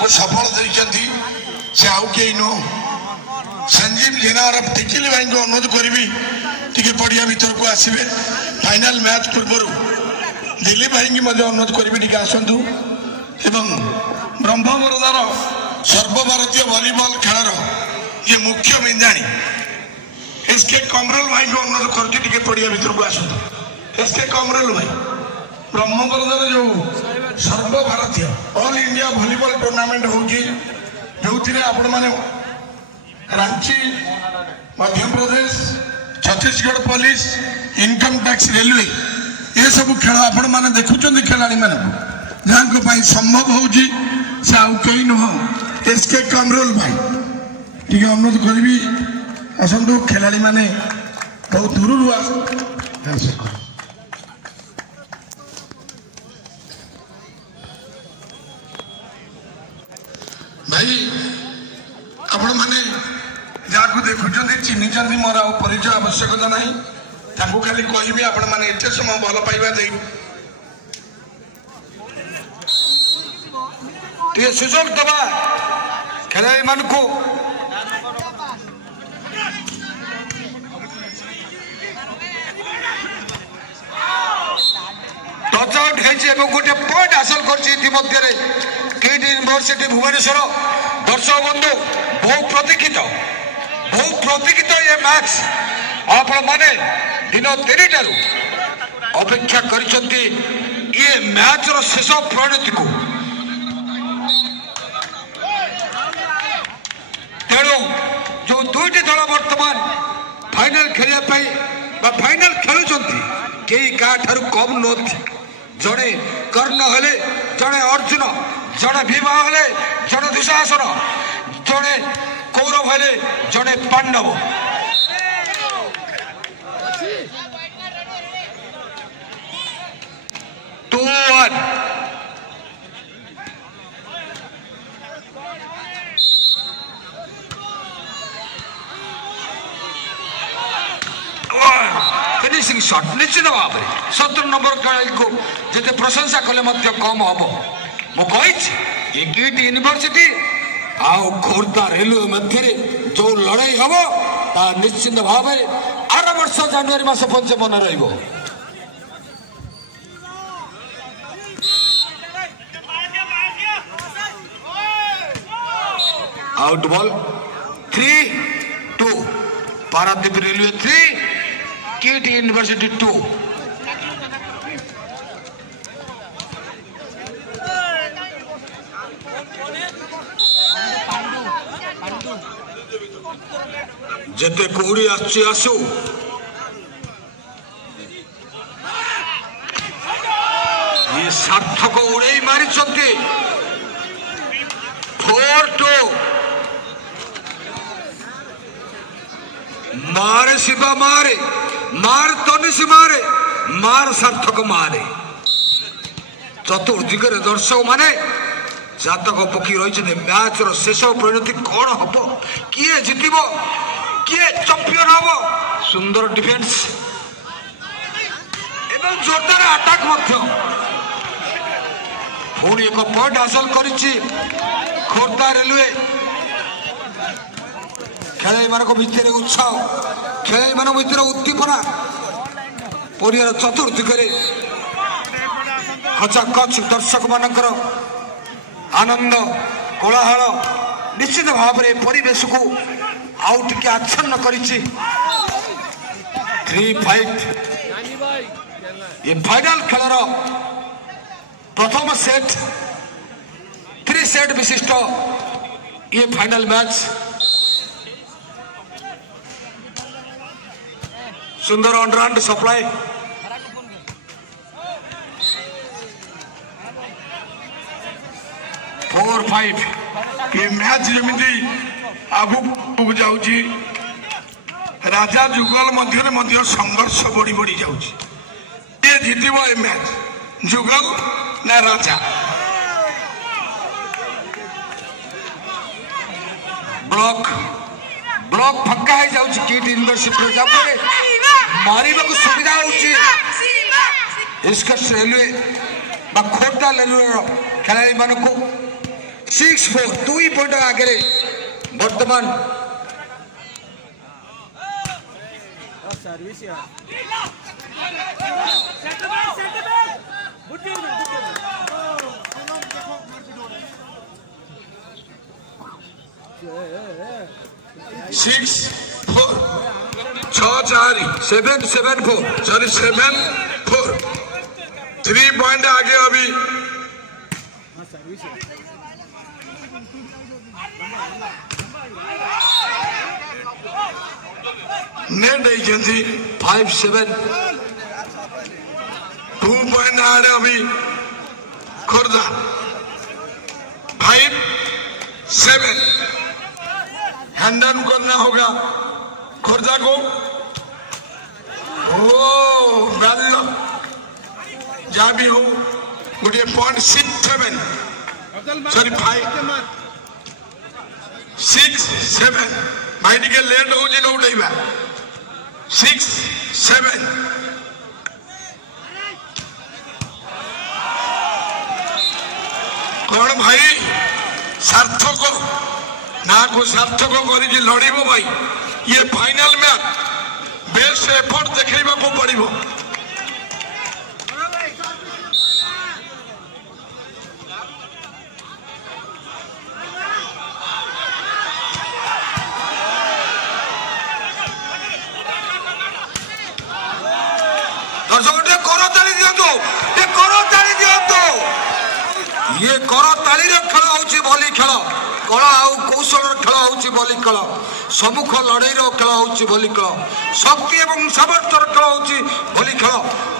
को सफल देइचंती से आउ के नो संजीव जेना और टिकिली भाई को अनुरोध करी टिके पड़िया भीतर को आसबे फाइनल मैच पूर्व दिलीप भाई की अनुरोध करी टिके आसतु एवं ब्रह्मवरदार सर्वभारतीय वॉलीबॉल खेल ये मुख्य मेंजाणी एसके कमरल भाई को अनुरोध करके पड़िया भीतर को आसतु एसके कमरल भाई ब्रह्मवरदार जो सर्वभारतीय ऑल इंडिया वॉलीबॉल टूर्नामेंट होची जो आपण माने Ranchi Madhya Pradesh Chhattisgarh police income tax railway ये सब खेल आपण माने देखुचंदी खिलाड़ी माने जहाँ को संभव होची से आउ कहीं नुह एसके कमरुल भाई ठीक अनुरोध करी आसतु खिलाड़ी माने बहुत दूर भाई आपण माने जाको देखुचंदी चिन्हिचंदी मोर आ परिचय आवश्यकता नहीं ताको खाली कहबी आपण माने एते समय भल पाइबा दे टे सुजोग दबा खेलाड़ी मान को टच आउट है गोटे पॉइंट हासिल कर केटी यूनिवर्सिटी भुवनेश्वर दर्शक बंधु बहु प्रतीक्षित ये मैच आपण माने दिन 3 अपेक्षा करिसंती ये मैच रो शेष परिणति को तेणु जो दुईटी दल वर्तमान फाइनल खेलिया फाइनल खेलुचंती केही का ठारू कम नथि जड़े कर्ण हेले जड़े अर्जुन जड़े भीमा हेले जड़े दुशासन जड़े कौरव हेले जड़े Pandav two one finishing shot निश्चित भाव में 70 नंबर खेल को जिते प्रशंसा कले कम हम मुझे किट यूनिवर्सिटी आउ खोर्धा रेलवे मध्य जो लड़ाई हम ता निश्चित भाव में आर वर्ष जनवरी मास पंच मन रही out ball 3-2 Paradip railway 3 kit university 2 जेते कोड़ी आसु ये सार्थक उड़े मारी 4-2 मारे शिवा मारे मार तनिषी मारे मार सार्थक मारे चतुर्दिग दर्शक माने जातक पक्षी रही मैच रो शेष परिणति कौन हम किए जितब किए चैंपियन हम सुंदर डिफेन्स एवं जोरदार अटैक पुणी एक पॉइंट हासिल करिछि खोर्धा रेलवे खेलाड़ी मान भितर उत्साह खेलाड़ी मान भितर उद्दीपना परिवार चतुर्दिगरे खचाखच दर्शक मानकर आनंद कोलाहल निश्चित भाव में परिवेश को आउ टिके आच्छन्न करिछि 3-5 ये फाइनल खेलर प्रथम सेट 3 सेट विशिष्ट ये फाइनल मैच सुंदर ऑनराउंड सप्लाई फोर फाइव ये मैच जमी आगू जाऊँगी राजा जुगल मध्य संघर्ष बढ़ी बढ़ी जाऊँगी ये जीतब ए मैच जुगल ना राजा ब्लॉक ब्लॉक फक्का है जाऊँगी किट यूनिवर्सिटी जापरे मारे सुविधा होची रेलवे खोर्धा रेलवे खेलाड़ी मान को 6-4 2 पॉइंट आगे वर्तमान सर्विस यार 6-4 7-4 सॉरी 7-4 3 पॉइंट आगे अभी सर्विस नेट 5-7 2 पॉइंट आ रहे अभी खुर्दा 5-7 हैंडल करना होगा खुर्दा को। ओ वेल जहाँ भी हो गोटे पॉइंट 6-7 सॉरी 5-6-7 भाई टे लेट हो नौटा 6-7 कौन भाई सार्थक ना को सार्थक कर लड़ब भाई ये फाइनल मैच बेस्ट एफर्ट देखा पड़ो। ये करताली खेल हूँ भली खेल कला आउ कौशल खेल हूँ भली खेल सम्मुख लड़ई खेल हूँ भली खेल शक्ति और सामर्थ्य खेल हूँ भली खेल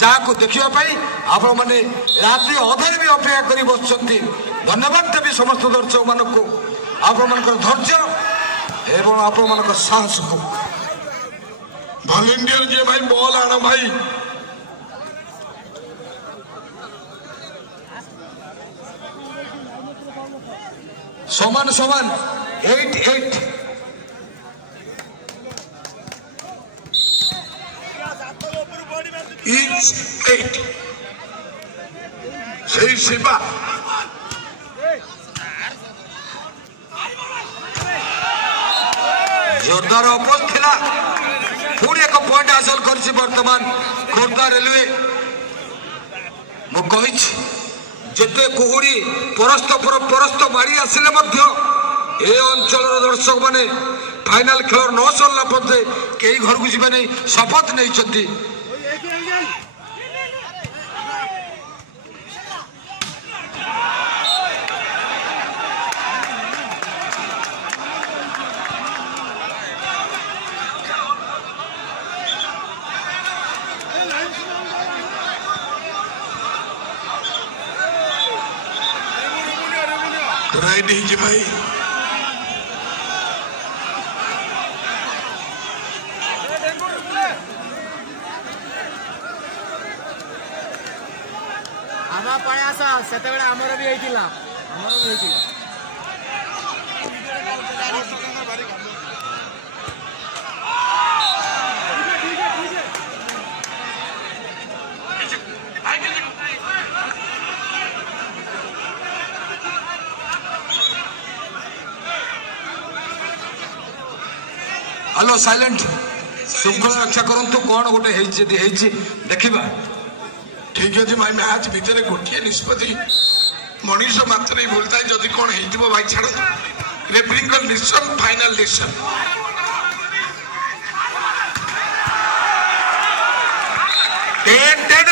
जहाँ देखापी आपण मैंने रात्रि अधारे भी अपेक्षा कर बस धन्यवाद देवी समस्त दर्शक मानक आपण मान धैर्य एवं आपण मान साहस को वॉलंटियर जी भाई बॉल आना भाई समान समान 8-8 each 8 सही सेवा जोरदार अपोज थिला पूरी एक पॉइंट हासिल करछि वर्तमान खोर्धा रेलवे मु कहिछि जेते कुहुड़ी परस्त मारी आसिले मध्य ए अंचल दर्शक माने फाइनल खेल न सरला पदे कई घर को जीवा नहीं शपथ नहीं चंदी राइट जी भाई आमा प्रयास सेते बेले हमर भी हेतिला हेलो साइलेंट श्रृंखला रक्षा करंतु कौन गोटे देखा ठीक है भाई मैच भितर गोटे निष्पत्ति मनीष मात्र ही बोलता है जदि कौन हो भाई छाड़ रेफरी डिसीजन फाइनल डिसीजन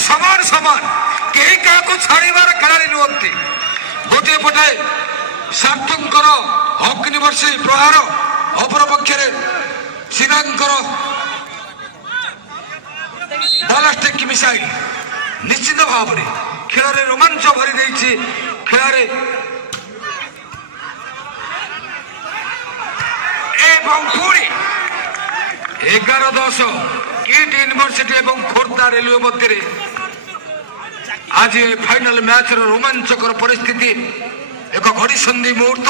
समान समान कहीं क्या छाड़बार खेलाड़ी नुहति गोटे पटे सार्थकर अग्नि वर्षी प्रहार अपर पक्षे चिरांकर बालास्टिक मिसाइल निश्चित भाव में खेल में रोमांच भरी देछि खेल 11-10 किट यूनिवर्सिटी और खोर्धा रेलवे मध्य आज फाइनल मैच रोमांचकर परिस्थिति एक घड़ी संधि मुहूर्त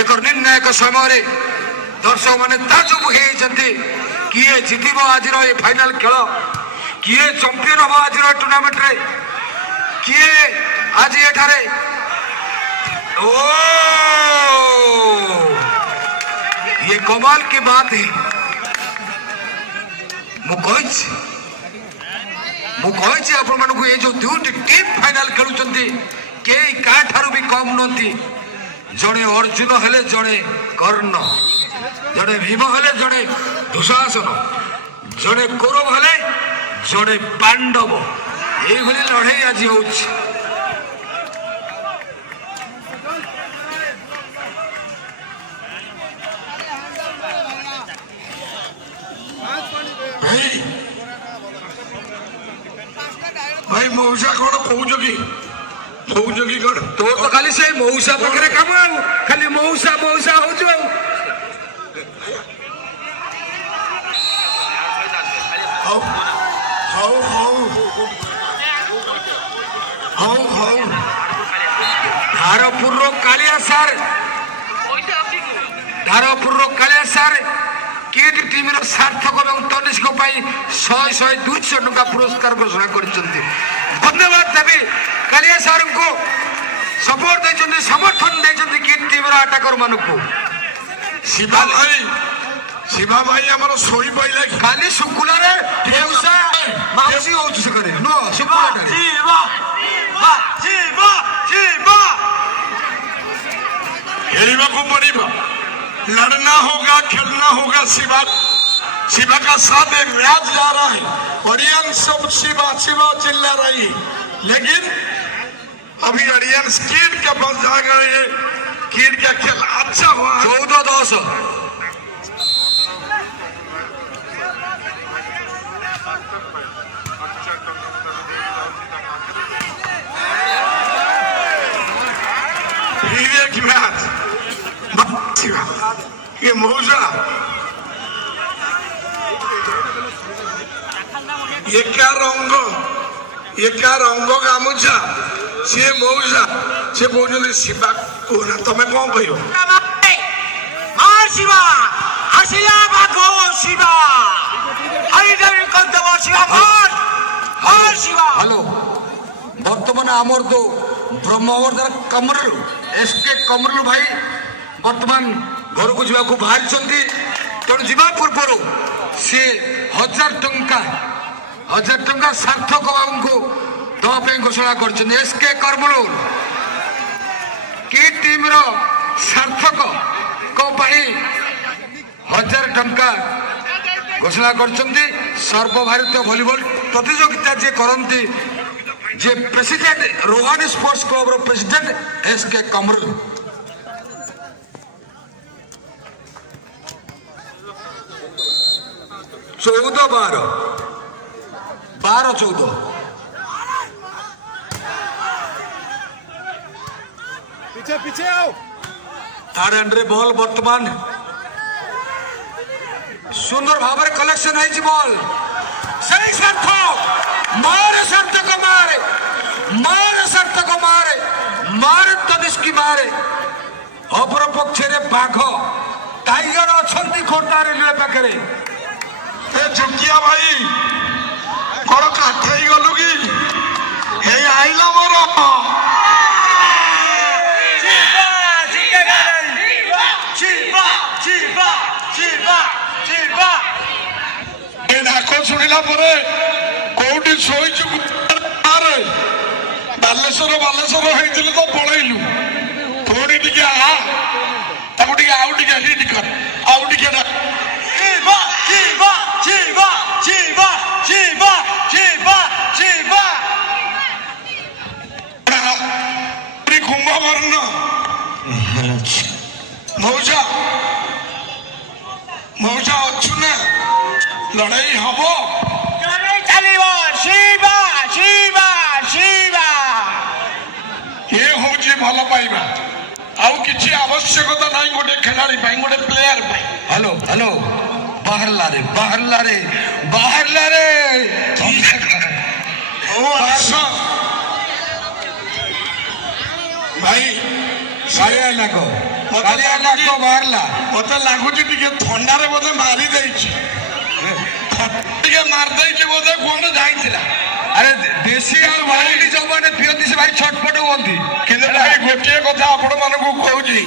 एक निर्णायक समय दर्शक मैंने ताजुब होती किए जितब आज फाइनल खेल किए चंपियन हम आज टूर्नामेंट रे किए आज ओ ये कमाल की बात है। मुझे आपण मानक ये जो दुईटी टीम फाइनाल खेलुचंती के काठारू भी कम नथी। जड़े अर्जुन हेले जड़े कर्ण, जड़े भीम हेले जड़े दुशासन, जड़े कौरव हेले जड़े पांडव। ये लड़ाई आज हो भाई मौसा कौन कौच कि कौन तो खाली से मौसा पाखे कम खाली मौसा मौसा हो धारपुर कालिया सार किट टीम सार्थक और तनिष्क 100-200 टंका पुरस्कार घोषणा कर। धन्यवाद देवी कालिया सार को सपोर्ट दे समर्थन दे किट टीम आटाकर मान को। शिवा भाई आमर सोई पाइला खाली शुक्ला माउसी हो खेलना को पड़ेगा, लड़ना होगा, खेलना होगा। शिवा का साथ एक मैच जा रहा है, ऑडियंस सब शिवा चिल्ला रही है, लेकिन अभी ऑडियंस कीट के पास जा गए। कीट का खेल अच्छा हुआ 14-10 की मैच ये मौजा एका रंग गामुछा सी मौजा से कौन शिवा कहना तुम कौन कह हेलो बर्तमान आमर तो ब्रह्मवर्धन कमरलू एसके कमरलू भाई बर्तमान घर को जावाक बाहरी तेणु जा पूर्व सी 1000 टंका सार्थक बाबू को दवाई घोषणा कर। एसके कमरलू कि टीम सार्थक को 1000 टंका घोषणा कर। सर्वभारतीय भलीबल प्रतियोगिता जे करती जे प्रेसिडेंट रोहानी स्पोर्ट्स क्लब रो प्रेसिडेंट एसके कमरलू। चौदह 12-14 पीछे आओ। थार्ड एंड्रे बॉल वर्तमान सुंदर भाव कलेक्शन है बॉल सही सार्थक मारे तनिष्की मारे अपर पक्ष बाघ टाइगर अच्छा खोर्धा रेलवे पाखे झुकिया भाई बड़ काठे गलु कि आईला मोर डाक शुणिला कौटी शोचु बालेश्वर होती तो पलैलु थोड़ी टे हिट कर आउ कुंभवर्ण मौजा अच्छु ना लड़ाई हम ये हूँ भल पाइबा आउ किसी आवश्यकता ना गोटे खेलाड़ी गोटे प्लेयर हेलो हेलो बाहरला रे भाई बाहरला मत लगुच थंडारे बोधे मारी मारदे बोधे कौन जाइला अरे देशी और भाई जो मैंने पियती से भाई छटपट होती कि भाई गोटे କଥା ଆପଣ ମାନଙ୍କୁ କହୁଛି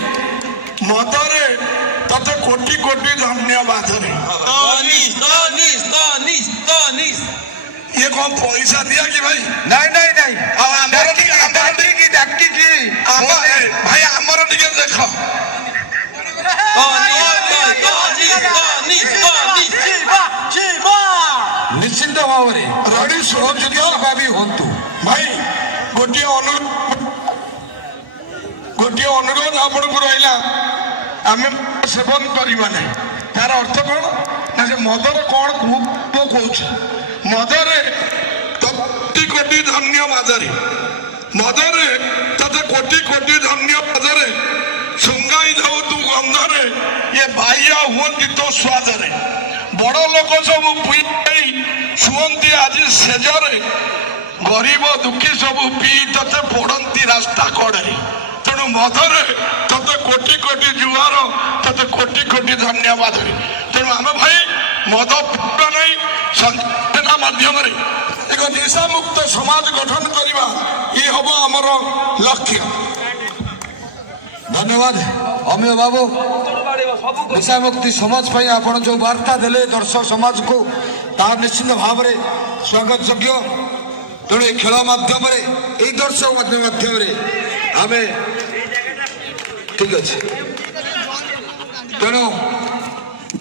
ମଦରେ ତତେ କୋଟି କୋଟି ଧନ୍ୟବାଦ ଇଏ କଣ ପଇସା ଦିଆ କି ଭାଇ ନାଇଁ ନାଇଁ ନାଇଁ ଆଉ ଆମର ଟିକେ ଡାକିକି ଭାଇ ଆମର ଟିକେ ଦେଖ ନିଶ୍ଚିନ୍ତ ଭାବରେ ରଡ଼ି ସହଯୋଗୀ ଭାବି ହୁଅନ୍ତୁ ଭାଇ ଗୋଟିଏ ଅନୁରୋଧ ଆପଣଙ୍କୁ ରହିଲା ଆମେ ସେବନ କରିବା ନାହିଁ ତାର ଅର୍ଥ କଣ ନା ସେ ମଦର କଣ କହୁଛି ମଦରେ କୋଟି କୋଟି ଧନ୍ୟବାଦରେ ମଦରେ ତତେ କୋଟି କୋଟି ଧନ୍ୟବାଦରେ ଶୁଙ୍ଗାଇ ଦେଉ ତୁ ଗନ୍ଧରେ ଇଏ ବାହ୍ୟ ହୁଅନ୍ତି ତୋ ସ୍ୱାଦରେ ବଡ଼ ଲୋକ ସବୁ ପିଇ ଶୁଅନ୍ତି ଆଜି ସେଜରେ ଗରିବ ଦୁଃଖୀ ସବୁ ପିଇ ତତେ ପଡ଼ନ୍ତି ରାସ୍ତା କଡ଼ରେ ତେଣୁ ମଦରେ ତତେ କୋଟି କୋଟି ଜୁଆର ତତେ କୋଟି କୋଟି ଧନ୍ୟବାଦ ତେଣୁ ଆମେ ଭାଇ ମଦ ପିଇବା ନାହିଁ ସଚେତନା ମାଧ୍ୟମରେ ଏକ ନିଶାମୁକ୍ତ ସମାଜ ଗଠନ କରିବା ଇଏ ହବ ଆମର ଲକ୍ଷ୍ୟ ଧନ୍ୟବାଦ ଅମୀୟ ବାବୁ ନିଶାମୁକ୍ତି ସମାଜ ପାଇଁ ଆପଣ ଯେଉଁ ବାର୍ତ୍ତା ଦେଲେ ଦର୍ଶକ ସମାଜକୁ ତାହା ନିଶ୍ଚିନ୍ତ ଭାବରେ ସ୍ୱାଗତ ଯୋଗ୍ୟ ତେଣୁ ଏ ଖେଳ ମାଧ୍ୟମରେ ଏଇ ଦର୍ଶକ ମାଧ୍ୟମରେ ଆମେ ଠିକ ଅଛି ତେଣୁ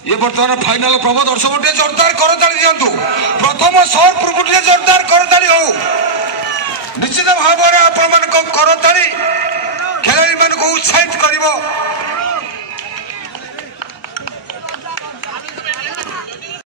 ये बर्तमान फाइनाल प्रभु दर्शक टे जोरदार करताली दियंतु प्रथम शहर पूर्व टे जोरदार करताली हो निश्चित भाव में आपण मान करताली खेलाड़ी मान को उत्साहित करिवो